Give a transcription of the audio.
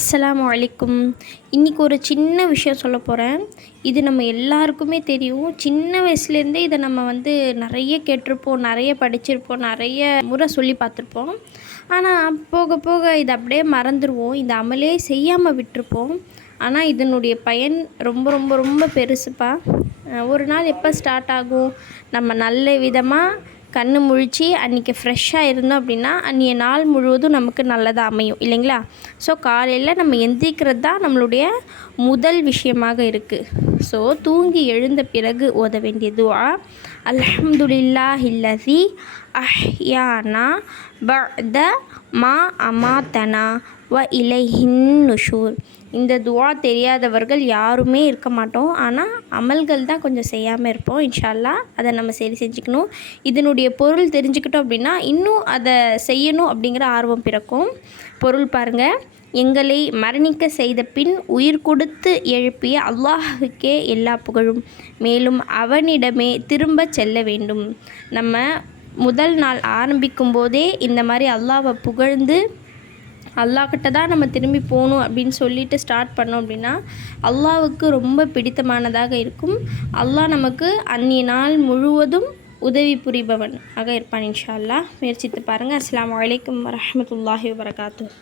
அஸ்ஸலாமு அலைக்கும். இன்றைக்கி ஒரு சின்ன விஷயம் சொல்ல போகிறேன். இது நம்ம எல்லாருக்குமே தெரியும். சின்ன வயசுலேருந்தே இதை நம்ம நிறைய கேட்டிருப்போம், நிறைய படிச்சிருப்போம், நிறைய முறை சொல்லி பார்த்துருப்போம். ஆனால் போக போக இதை அப்படியே மறந்துடுவோம். இந்த அமலே செய்யாமல் விட்டுருப்போம். ஆனால் இதனுடைய பயன் ரொம்ப ரொம்ப ரொம்ப பெருசுப்பா. ஒரு நாள் எப்போ ஸ்டார்ட் ஆகும்? நம்ம நல்ல விதமாக கண் முழித்து அன்றைக்கி ஃப்ரெஷ்ஷாக இருந்தோம் அப்படின்னா அன்றைய நாள் முழுவதும் நமக்கு நல்லதாக அமையும் இல்லைங்களா? ஸோ காலையில் நம்ம எந்திரிக்கிறது தான் நம்மளுடைய முதல் விஷயமாக இருக்குது. ஸோ தூங்கி எழுந்த பிறகு ஓத வேண்டிய துஆ, அல்ஹம்துலில்லாஹில்லஸி அஹ்யானா பஅத மா அமாத்தனா வ இலைஹின் நுஷூர். இந்த துஆ தெரியாதவர்கள் யாருமே இருக்க மாட்டோம். ஆனால் அமல்கள் தான் கொஞ்சம் செய்யாமல் இருப்போம். இன்ஷா அல்லாஹ் அதை நம்ம சரி செஞ்சுக்கணும். இதனுடைய பொருள் தெரிஞ்சுக்கிட்டோம் அப்படின்னா இன்னும் அதை செய்யணும் அப்படிங்கிற ஆர்வம் பிறக்கும். பொருள் பாருங்கள். எங்களை மரணிக்க செய்த பின் உயிர் கொடுத்து எழுப்பிய அல்லாஹுக்கே எல்லா புகழும், மேலும் அவனிடமே திரும்ப செல்ல வேண்டும். நம்ம முதல் நாள் ஆரம்பிக்கும் போதே இந்த மாதிரி அல்லாஹ்வை புகழ்ந்து அல்லாஹ்கிட்ட தான் நம்ம திரும்பி போகணும் அப்படின்னு சொல்லிட்டு ஸ்டார்ட் பண்ணோம் அப்படின்னா அல்லாஹ்வுக்கு ரொம்ப பிடித்தமானதாக இருக்கும். அல்லாஹ் நமக்கு அன்றைய நாள் முழுவதும் உதவி புரிபவன் ஆக இருப்பான். இன்ஷா அல்லாஹ் முயற்சித்து பாருங்கள். அஸ்ஸலாமு அலைக்கும் வரஹ்மத்துல்லாஹி வபரகாத்துஹு.